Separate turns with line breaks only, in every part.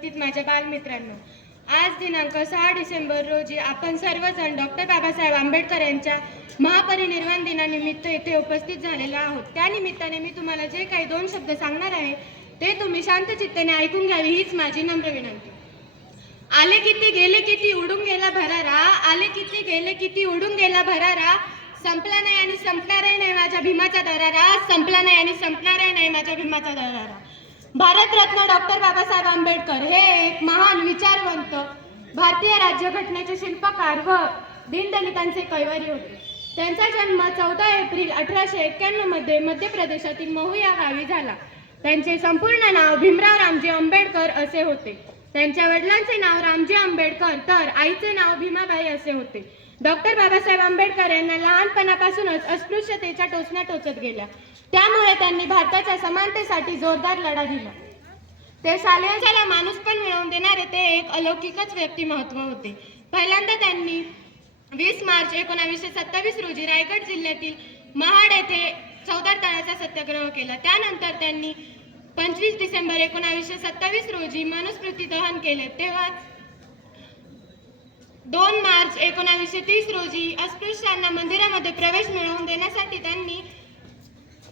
उपस्थित माझ्या बालमित्रांनो. आज दिनांक सहा डिसेंबर रोजी आपण सर्वजण डॉक्टर बाबासाहेब आंबेडकर यांच्या महापरिनिर्वाण दिनानिमित्त येथे उपस्थित झालेलो आहोत. त्यानिमित्ताने मी तुम्हाला जे काही दोन शब्द सांगणार आहे ते तुम्ही शांतचित्ताने ऐकून घ्यावी हीच माझी नम्र विनंती. आले किती गेले किती उडून गेला भरारा. आले किती गेले किती उडून गेला भरारा. संपला नाही आणि संपणारही नाही माझ्या भीमाचा दरारा. संपला नाही आणि संपणारही नाही माझ्या भीमाचा दरारा. भारतरत्न डॉक्टर बाबासाहेब आंबेडकर हे एक महान विचारवंत भारतीय राज्यघटनेचे शिल्पकार व दीनदलितांचे कैवारी होते. त्यांचा जन्म चौदा एप्रिल अठराशे एक्क्याण्णवमध्ये मध्य प्रदेशातील महू या गावी झाला. त्यांचे संपूर्ण नाव भीमराव रामजी आंबेडकर असे होते. त्यांच्या वडिलांचे नाव रामजी आंबेडकर तर आईचे नाव भीमाबाई असे होते. डॉक्टर बाबासाहेब आंबेडकर यांना लहानपणापासूनच अस्पृश्यतेच्या टोचण्या टोचत गेल्या. त्यामुळे त्यांनी भारताच्या समानतेसाठी जोरदार लढा दिला. ते शालेय माणूस पण मिळवून देणारे ते एक अलौकिकच व्यक्तिमत्व होते. पहिल्यांदा त्यांनी वीस मार्च एकोणावीसशे सत्तावीस रोजी रायगड जिल्ह्यातील महाड येथे चौदा तळाचा सत्याग्रह केला. त्यानंतर त्यांनी पंचवीस डिसेंबर एकोणावीसशे सत्तावीस रोजी मनुस्मृती दहन केले. तेव्हा दोन मार्च एकोणावीसशे तीस रोजी अस्पृश्यांना मंदिरामध्ये प्रवेश मिळवून देण्यासाठी त्यांनी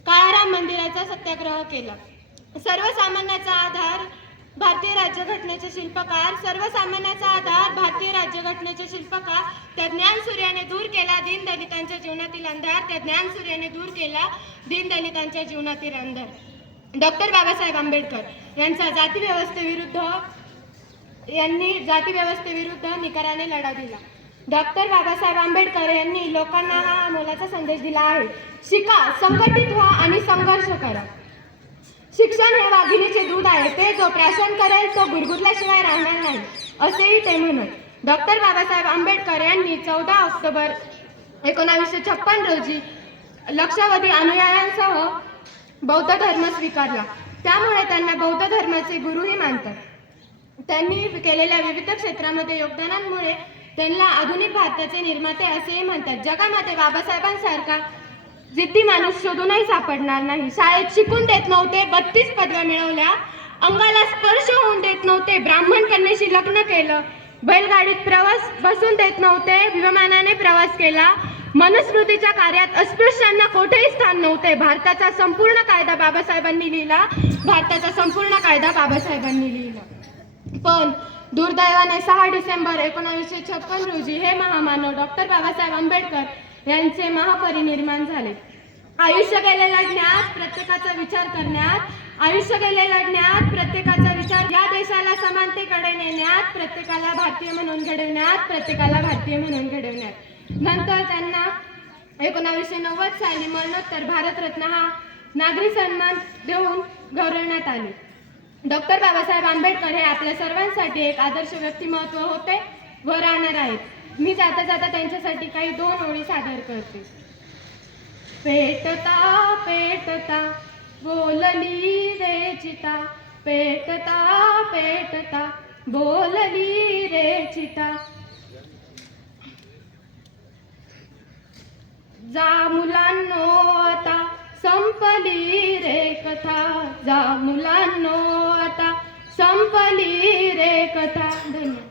काळाराम मंदिराचा सत्याग्रह केला. सर्वसामान्याचा आधार भारतीय राज्यघटनेचे शिल्पकार सर्वसामान्याचा आधार भारतीय राज्यघटनेचे शिल्पकार. त्या ज्ञान सूर्याने दूर केला दीन दलितांच्या जीवनातील अंधार. त्या ज्ञान सूर्याने दूर केला दीन दलितांच्या जीवनातील अंधार. डॉक्टर बाबासाहेब आंबेडकर यांचा जाती व्यवस्थेविरुद्ध यांनी जाती व्यवस्थेविरुद्ध निकराने लढा दिला. डॉक्टर बाबासाहेब आंबेडकर यांनी लोकांना हा मोलाचा संदेश दिला आहे. शिका संघटित व्हा आणि संघर्ष करा. शिक्षण हे वाघिणीचे दूध आहे. ते जो प्राशन करेल तो गुरगुरल्याशिवाय राहणार नाही असेही ते म्हणत. डॉक्टर बाबासाहेब आंबेडकर यांनी चौदा ऑक्टोबर एकोणावीसशे छप्पन रोजी लक्षावधी अनुयायांसह बौद्ध धर्म स्वीकारला. त्यामुळे त्यांना बौद्ध धर्माचे गुरुही मानतात. त्यांनी केलेल्या विविध क्षेत्रामध्ये योगदानांमुळे त्यांना आधुनिक भारताचे निर्माते असेही म्हणतात. जगामध्ये बाबासाहेबांसारखा जिद्दी माणूस शोधूनही सापडणार नाही. शाळेत शिकून देत नव्हते बत्तीस पदव्या मिळवल्या. अंगाला स्पर्श होऊन देत नव्हते ब्राह्मण कन्याशी लग्न केलं. बैलगाडीत प्रवास बसून देत नव्हते विमानाने प्रवास केला. मनुस्मृतीच्या कार्यात अस्पृश्यांना कोठेही स्थान नव्हते. भारताचा संपूर्ण कायदा बाबासाहेबांनी लिहिला. भारताचा संपूर्ण कायदा बाबासाहेबांनी लिहिला. पण दुर्दैवाने सहा डिसेंबर एकोणावीसशे छप्पन रोजी हे महामानव डॉक्टर बाबासाहेब आंबेडकर यांचे महापरिनिर्माण झाले. आयुष्य गेले लढण्यात प्रत्येकाचा विचार करण्यात आयुष्य गेले लढण्यात प्रत्येकाचा विचार या देशाला समानतेकडे नेण्यात प्रत्येकाला भारतीय म्हणून घडवण्यात प्रत्येकाला भारतीय म्हणून घडवण्यात. नंतर त्यांना एकोणावीसशे नव्वद साली मरणोत्तर भारतरत्न हा नागरी सन्मान देऊन गौरवण्यात आले. डॉक्टर बाबासाहेब आंबेडकर हे आपल्या सर्वांसाठी एक आदर्श व्यक्तिमत्व होते व राहणार आहेत. मी जाता जाता त्यांच्यासाठी काही दोन ओळी सादर करते. पेटता पेटता बोलली रे चिता. पेटता पेटता बोलली रे चिता. जा मुलांनो आता संपली रे कथा. जा मुलांनो आता संपली रे कथा. धन्यवाद.